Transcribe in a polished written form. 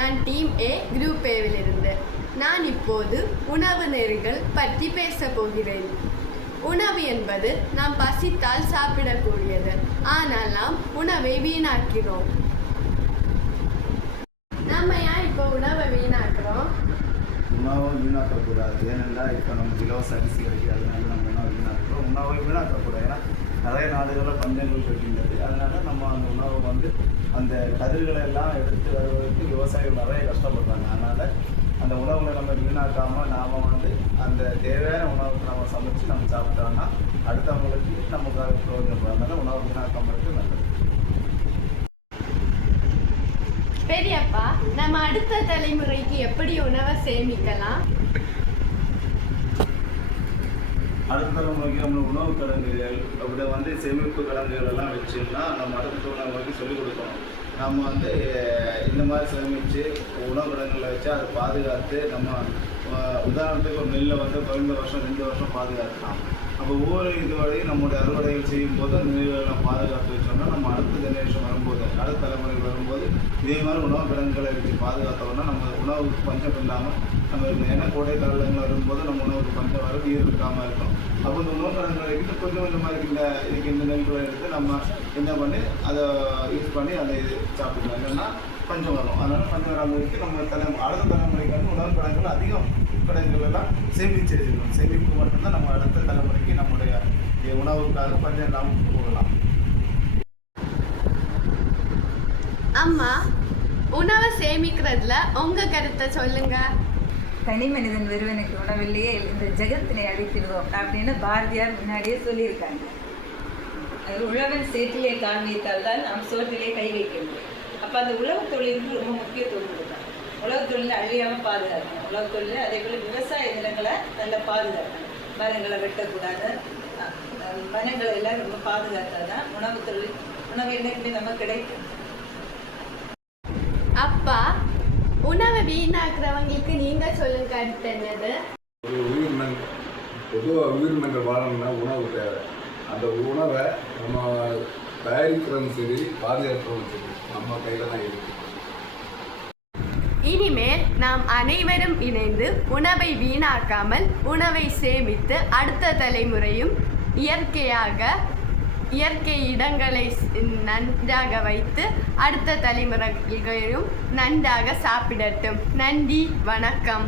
நான் team A group ஏவிலிருந்து. நான் இப்போது உணவு நெறிகள் பற்றி பேசப் போகிறேன். உணவு என்பது நாம் பசித்தால் சாப்பிடக்கூடியது. ஆனால் நாம் உணவை வீணாக்கிறோம். நம்ம ஏன் இப்போ உணவை வீணாக்குறோம்? உணவை வீணாக்கக்கூடாது. ஏனென்றால் இப்போ நமக்கு இலவச அரிசி கிடைக்கும், அதனால நம்ம உணவை வீணாக்குறோம். உணவை வீணாக்கக்கூடாது. ஏன்னா நிறைய நாடுகளில் பஞ்சங்கள் இருக்கின்றது. அதனால நம்ம அந்த உணவை அந்த கதிர்களை எல்லாம் எடுத்து வருவதற்கு விவசாயிகள் நிறைய கஷ்டப்படுறாங்க. அதனால் அந்த உணவுகளை நம்ம வீணாக்காமல் நாம் அந்த தேவையான உணவுக்கு நம்ம சமைச்சு நம்ம சாப்பிட்டோம்னா அடுத்தவங்களுக்கு நமக்காக பிரயோஜனம். அதனால உணவு வீணாக்காமல் இருக்கு நல்லது. பெரியப்பா, நம்ம அடுத்த தலைமுறைக்கு எப்படி உணவை சேமிக்கலாம்? அடுத்த தலைமுறைக்கு நம்ம உணவு கிடங்குகள் அப்படி சேமிப்பு கிடங்குகள் எல்லாம் வச்சோம்னா நம்ம அடுத்த தலைமுறைக்கு சொல்லிக் கொடுக்கணும். நம்ம இந்த மாதிரி சேமித்து உணவு கிடங்குகளை வச்சு அதை பாதுகாத்து நம்ம உதாரணத்துக்கு ஒரு நெல்லை குறைந்த வருஷம் 2 வருஷம் பாதுகாக்கலாம். அப்போ ஒவ்வொரு இதுவரையும் நம்மளுடைய அறுவடைகள் செய்யும் போது அந்த நெல்களை பாதுகாத்து வச்சோம்னா நம்ம அடுத்த ஜெனரேஷன் வரும்போது அடுத்த தலைமுறைகள் வரும்போது இதே மாதிரி உணவு கிடங்குகளை வச்சு பாதுகாத்தோம்னா நம்ம உணவுக்கு பஞ்சம் இல்லாமல் நம்ம ஏன்னா கோடை காலங்கள் வரும்போது நம்ம உணவுக்கு பஞ்சம் வரும், நீர் இருக்காமல் இருக்கும். அப்போ இந்த உணவு கிடங்குகளை எடுத்து கொஞ்சம் கொஞ்சமாக இதுக்கு இந்த நெல்களை எடுத்து நம்ம என்ன பண்ணி அதை யூஸ் பண்ணி அதை சாப்பிடலாம். இல்லைன்னா பஞ்சம் வரும். அதனால் பஞ்சம் வராமலுக்கு நம்ம அடுத்த தலைமுறைக்கு உணவு கிடங்குகள் அதிகம் கிடங்குகள் எல்லாம் சேமித்து வச்சுக்கணும். சேமிப்பு மட்டும்தான் நம்ம அடுத்த தலைமுறைக்கு நம்முடைய உணவுக்காக பஞ்சம் இல்லாமல் போகலாம். அம்மா, உணவை சேமிக்கிறதுல உங்க கருத்தை சொல்லுங்க. தனி மனிதன் ஒருவனுக்கு உணவில்லையே இந்த ஜெகத்தினை அழித்திடுவோம் அப்படின்னு பாரதியார் முன்னாடியே சொல்லியிருக்காங்க. அது உழவன் சேற்றிலே கால் வைத்தால் தான் நாம் சோற்றிலே கை வைக்க முடியும். அப்போ அந்த உழவு தொழிலுக்கு ரொம்ப முக்கியத்துவம் கொடுக்கணும். உழவு தொழிலை அழியாமல் பாதுகாக்கணும். உழவு தொழில் அதே போல் விவசாய நிலங்களை நல்லா பாதுகாக்கணும். மரங்களை வெட்டக்கூடாது. வனங்களை எல்லாம் ரொம்ப பாதுகாத்தா தான் உணவு என்னைக்குமே நம்ம கிடைக்கும். அப்பா, உணவை வீணாக்குறவங்களுக்கு நீங்க சொல்லுங்க கருத்து என்னது? ஒரு உயிரினம் பொதுவாக உயிரினங்கள் வாழணும்னா உணவு தேவை. அந்த உணவை நம்ம தயாரிக்கிறதும் சரி பாதுகாக்கிறதும் சரி நம்ம கையில் தான் இருக்கு. இனிமேல் நாம் அனைவரும் இணைந்து உணவை வீணாக்காமல் உணவை சேமித்து அடுத்த தலைமுறையும் இயற்கை இடங்களை நன்றாக வைத்து அடுத்த தலைமுறைகளையும் நன்றாக சாப்பிடட்டும். நன்றி, வணக்கம்.